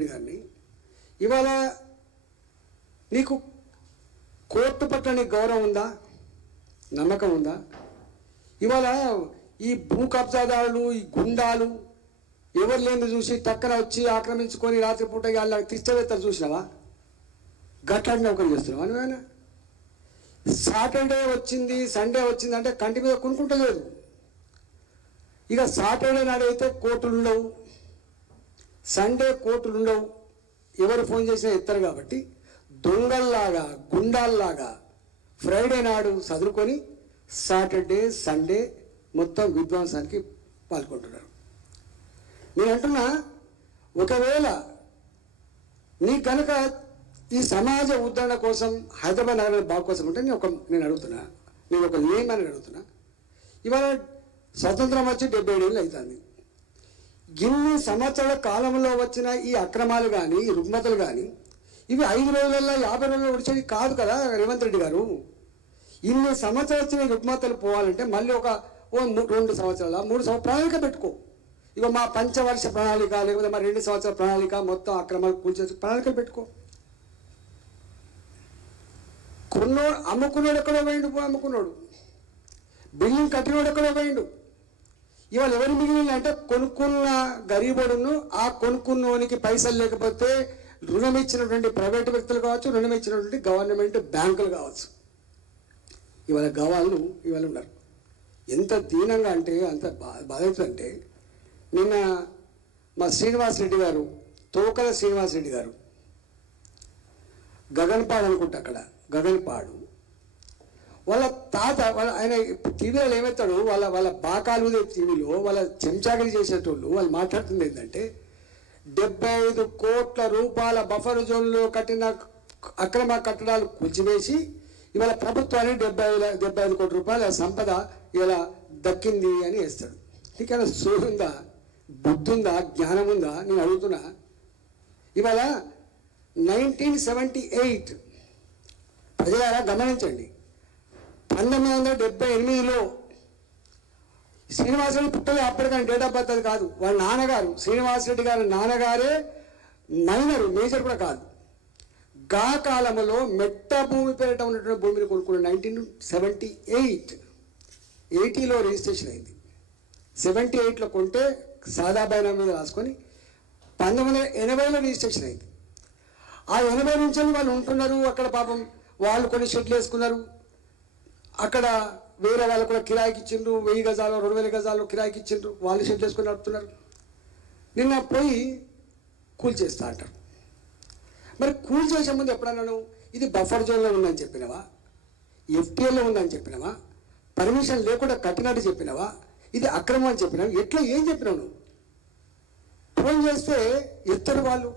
గారిని ఇవాళ నీకు కోర్టు పట్ల నీకు గౌరవం ఉందా, నమ్మకం ఉందా? ఇవాళ ఈ భూ కబ్జాదారులు, ఈ గుండాలు ఎవరు లేని చూసి టక్కన వచ్చి ఆక్రమించుకొని రాత్రిపూట వాళ్ళ తిష్టవేత్తలు చూసినావా? గట్లాంటి నౌకలు చేస్తున్నావా నువ్వేనా? సాటర్డే వచ్చింది, సండే వచ్చింది అంటే కంటి మీద కొనుక్కుంటలేదు. ఇక సాటర్డే నాడు అయితే కోర్టులు ఉండవు, సండే కోర్టులు ఉండవు, ఎవరు ఫోన్ చేసినా ఎత్తారు. కాబట్టి దొంగల్లాగా గుండాల్లాగా ఫ్రైడే నాడు చదువుకొని సాటర్డే సండే మొత్తం విధ్వంసానికి పాల్గొంటున్నారు. నేను అంటున్నా, ఒకవేళ నీ కనుక ఈ సమాజ ఉద్ధరణ కోసం హైదరాబాద్ నగరం బాగు కోసం ఉంటే నేను అడుగుతున్నా, నేను ఒక నియమాన్ని అడుగుతున్నా. ఇవాళ స్వతంత్రం వచ్చి 77 ఏళ్ళు అవుతుంది. ఇన్ని సంవత్సరాల కాలంలో వచ్చిన ఈ అక్రమాలు కానీ, ఈ రుగ్మతలు కానీ ఇవి 5 రోజులలో 50 రోజుల్లో వచ్చేది కాదు కదా రేవంత్ రెడ్డి గారు. ఇన్ని సంవత్సరాలు వచ్చిన రుగ్మతలు పోవాలంటే మళ్ళీ ఒక 2 సంవత్సరాల 3 సంవత్సరాల ప్రణాళిక పెట్టుకో. ఇక మా పంచవర్ష ప్రణాళిక, లేకపోతే మా 2 సంవత్సరాల ప్రణాళిక, మొత్తం అక్రమాలు కూల్చేసి ప్రణాళికలు పెట్టుకో. అమ్ముకున్నాడు ఎక్కడో పోయిండు, అమ్ముకున్నాడు. బిల్డింగ్ కట్టినోడు ఎక్కడో పోయిండు. ఇవాళ ఎవరు మిగిలిన అంటే కొనుక్కున్న గరీబుడును, ఆ కొనుక్కున్నోనికి పైసలు లేకపోతే రుణం ఇచ్చినటువంటి ప్రైవేటు వ్యక్తులు కావచ్చు, రుణం ఇచ్చినటువంటి గవర్నమెంట్ బ్యాంకులు కావచ్చు. ఇవాళ గవాళ్ళు ఇవాళ ఉన్నారు. ఎంత దీనంగా అంటే అంత బాధితులంటే, నిన్న మా శ్రీనివాసరెడ్డి గారు, తోకల శ్రీనివాసరెడ్డి గారు, గగన్పాడు అనుకుంటా, అక్కడ గగన్పాడు వాళ్ళ తాత, ఆయన టీవీలో ఏమవుతాడు, వాళ్ళ బాకాలు టీవీలో వాళ్ళ చెంచాగిరి చేసేటోళ్ళు వాళ్ళు మాట్లాడుతుంది ఏంటంటే 75 కోట్ల రూపాయల బఫర్ జోన్లో కట్టిన అక్రమ కట్టడాలు కూల్చివేసి ఇవాళ ప్రభుత్వానికి 75 కోట్ల రూపాయల సంపద ఇలా దక్కింది అని వేస్తాడు. నీకైనా సోహుందా, బుద్ధుందా, జ్ఞానం ఉందా? నేను అడుగుతున్నా. ఇవాళ 1978 ప్రజలారా గమనించండి, 1978లో శ్రీనివాసరెడ్డి పుట్టలే, అప్పటికని డేట్ ఆఫ్ బర్త్ అది కాదు. వాళ్ళ నాన్నగారు, శ్రీనివాసరెడ్డి గారి నాన్నగారే మైనరు, మేజర్ కూడా కాదు. గా కాలంలో మెట్ట భూమి పేరిట ఉన్నటువంటి భూమిని కొనుక్కున్న 1978, 80లో రిజిస్ట్రేషన్ అయింది. 78లో కొంటే సాదా బైనా మీద రాసుకొని 1980లో రిజిస్ట్రేషన్ అయింది. ఆ 80 నుంచి వాళ్ళు ఉంటున్నారు అక్కడ. పాపం వాళ్ళు కొన్ని షెడ్లు వేసుకున్నారు, అక్కడ వేరే వాళ్ళు కూడా కిరాయికి ఇచ్చిండ్రు. 1000 గజాలు 2000 గజాలు కిరాయికి ఇచ్చిండ్రు, వాళ్ళు షెడ్ వేసుకొని నడుపుతున్నారు. నిన్న పోయి కూల్ చేస్తా అంటారు. మరి కూల్ చేసే ముందు ఎప్పుడన్నా ఇది బఫర్ జోన్లో ఉందని చెప్పినవా, ఎఫ్టీఏలో ఉందని చెప్పినవా, పర్మిషన్ లేకుండా కట్టినట్టు చెప్పినవా, ఇది అక్రమం అని చెప్పినావు? ఎట్లా ఏం చెప్పినావు నువ్వు? ఫోన్ చేస్తే ఎత్తరు వాళ్ళు,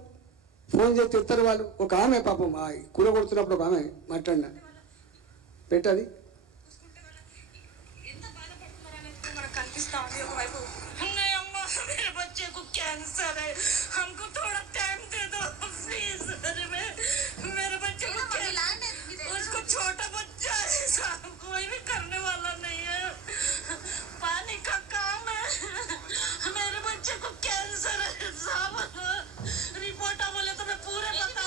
ఫోన్ చేస్తే ఎత్తరు వాళ్ళు. ఒక ఆమె పాపం కూర కొడుతున్నప్పుడు ఒక ఆమె మాట్లాడినా పెట్టది. कैंसर है, हमको थोड़ा टाइम दे दो प्लीज। मेरे बच्चे को उसको छोटा बच्चा है साहब, कोई भी करने वाला नहीं है, पानी का काम है। मेरे बच्चे को कैंसर है साहब, रिपोर्ट बोले तो मैं पूरे बता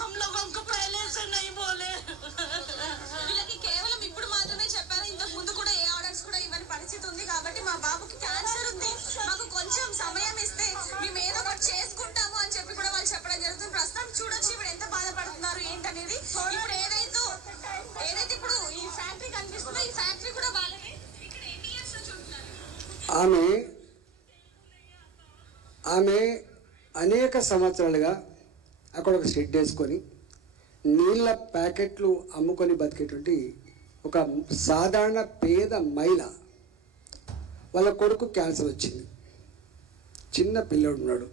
हम लोगों को पहले से नहीं बोले. కేవలం ఇప్పుడు మాత్రమే చెప్పారు, ఇంతకు ముందు కూడా ఏ ఆర్డర్స్ కూడా ఇవ్వని పరిస్థితి ఉంది. కాబట్టి మా బాబుకి క్యాన్సర్ ఉంది, మాకు కొంచెం సమయం ఇస్తే మేము ఏదో ఒకటి చేసుకుంటాము అని చెప్పి కూడా వాళ్ళు చెప్పడం జరుగుతుంది. ప్రస్తుతం చూడొచ్చు ఇప్పుడు ఎంత బాధపడుతున్నారు ఏంటనేది. ఇప్పుడు ఏదైతే ఇప్పుడు ఈ ఫ్యాక్టరీ కనిపిస్తుందో ఈ ఫ్యాక్టరీ కూడా వాళ్ళని ఇక్కడ ఎన్ని ఇయర్స్ చూస్తున్నారు. ఆమె అనేక సంవత్సరాలుగా అక్కడ ఒక షెడ్ వేసుకొని నీళ్ళ ప్యాకెట్లు అమ్ముకొని బతికేటువంటి ఒక సాధారణ పేద మహిళ. వాళ్ళ కొడుకు క్యాన్సర్ వచ్చింది, చిన్న పిల్లడు ఉన్నాడు.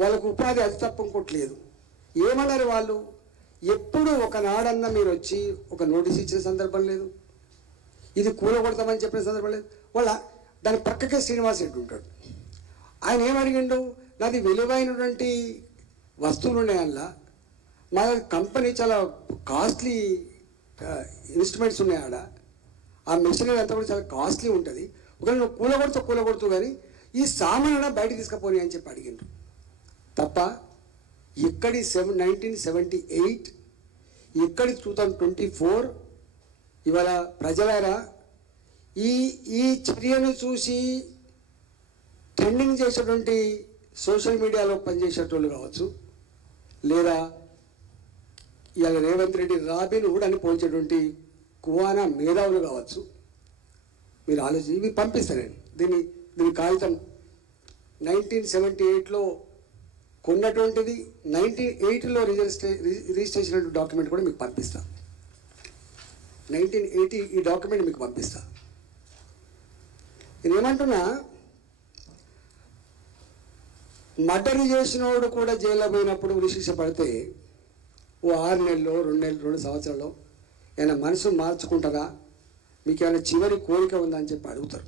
వాళ్ళకు ఉపాధి అది తప్ప ఇంకోట్లేదు. ఏమన్నారు వాళ్ళు? ఎప్పుడు ఒకనాడన్నా మీరు వచ్చి ఒక నోటీస్ ఇచ్చిన సందర్భం లేదు, ఇది కూలగొడతామని చెప్పిన సందర్భం లేదు. దాని పక్కకే శ్రీనివాసరెడ్డి ఉంటాడు. ఆయన ఏమడిగిండు, నాది విలువైనటువంటి వస్తువులు ఉన్నాయి, అందులో మా కంపెనీ చాలా కాస్ట్లీ ఇన్స్ట్రుమెంట్స్ ఉన్నాయి ఆడ, ఆ మెషినరీ అంతా కూడా చాలా కాస్ట్లీ ఉంటుంది. ఒకవేళ నువ్వు కూలగొడుతూ కానీ ఈ సామాన్ బయట తీసుకుపోని అని చెప్పి అడిగిండ్రు తప్ప ఎక్కడి 1978 ఎక్కడి 2024 ఇవాళ ప్రజలారా ఈ చర్యను చూసి ట్రెండింగ్ చేసేటువంటి సోషల్ మీడియాలో పనిచేసేటోళ్ళు కావచ్చు, లేదా ఇవాళ రేవంత్ రెడ్డి రాబిన్ హుడ్ అని పోల్చేటువంటి కువానా మేధావులు కావచ్చు, మీరు ఆలోచించి ఇవి పంపిస్తానండి. దీని కాగితం 1978లో కొన్నటువంటిది 1980లో రిజిస్ట్రేషన్ డాక్యుమెంట్ కూడా మీకు పంపిస్తా. 1980 ఈ డాక్యుమెంట్ మీకు పంపిస్తా. నేను ఏమంటున్నా, మర్డర్ చేసినోడు కూడా జైల్లో పోయినప్పుడు ఉరిశిక్ష పడితే ఓ 6 నెలలు 2 నెలలు 2 సంవత్సరాలు ఏమైనా మనసు మార్చుకుంటారా, మీకు ఏమైనా చివరి కోరిక ఉందా అని చెప్పి అడుగుతారు.